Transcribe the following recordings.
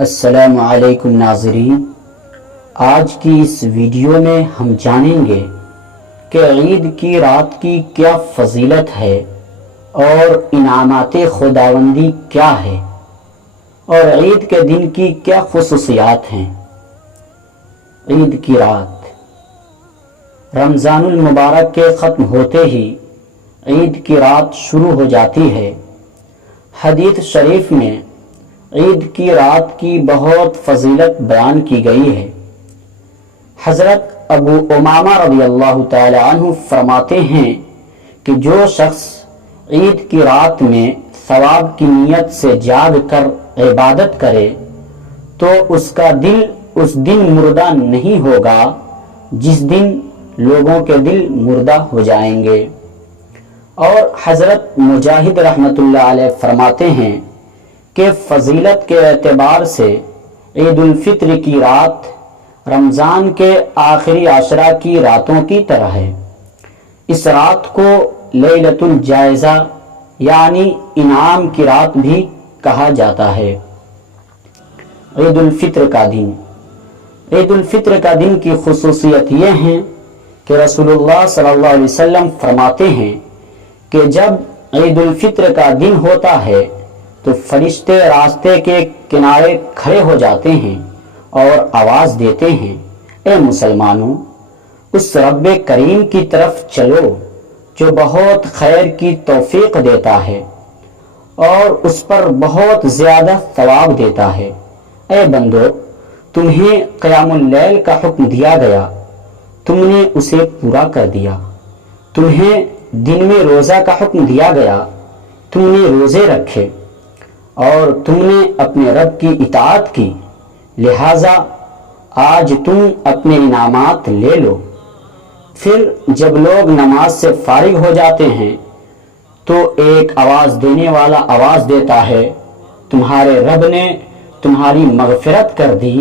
السلام علیکم ناظرین، آج کی اس ویڈیو میں ہم جانیں گے کہ عید کی رات کی کیا فضیلت ہے اور انعامات خداوندی کیا ہے، اور عید کے دن کی کیا خصوصیات ہیں۔ عید کی رات رمضان المبارک کے ختم ہوتے ہی عید کی رات شروع ہو جاتی ہے۔ حدیث شریف میں عید کی رات کی بہت فضیلت بیان کی گئی ہے۔ حضرت ابو امامہ رضی اللہ تعالی عنہ فرماتے ہیں کہ جو شخص عید کی رات میں ثواب کی نیت سے جاگ کر عبادت کرے تو اس کا دل اس دن مردہ نہیں ہوگا جس دن لوگوں کے دل مردہ ہو جائیں گے۔ اور حضرت مجاہد رحمۃ اللہ علیہ فرماتے ہیں کہ فضیلت کے اعتبار سے عید الفطر کی رات رمضان کے آخری عشرہ کی راتوں کی طرح ہے۔ اس رات کو لیلۃ الجائزہ یعنی انعام کی رات بھی کہا جاتا ہے۔ عید الفطر کا دن عید الفطر کا دن کی خصوصیت یہ ہے کہ رسول اللہ صلی اللہ علیہ وسلم فرماتے ہیں کہ جب عید الفطر کا دن ہوتا ہے تو فرشتے راستے کے کنارے کھڑے ہو جاتے ہیں اور آواز دیتے ہیں، اے مسلمانوں، اس رب کریم کی طرف چلو جو بہت خیر کی توفیق دیتا ہے اور اس پر بہت زیادہ ثواب دیتا ہے۔ اے بندو، تمہیں قیام اللیل کا حکم دیا گیا، تم نے اسے پورا کر دیا۔ تمہیں دن میں روزہ کا حکم دیا گیا، تم نے روزے رکھے، اور تم نے اپنے رب کی اطاعت کی، لہٰذا آج تم اپنے انعامات لے لو۔ پھر جب لوگ نماز سے فارغ ہو جاتے ہیں تو ایک آواز دینے والا آواز دیتا ہے، تمہارے رب نے تمہاری مغفرت کر دی،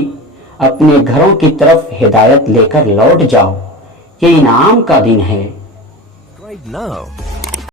اپنے گھروں کی طرف ہدایت لے کر لوٹ جاؤ۔ یہ انعام کا دن ہے۔ Right now.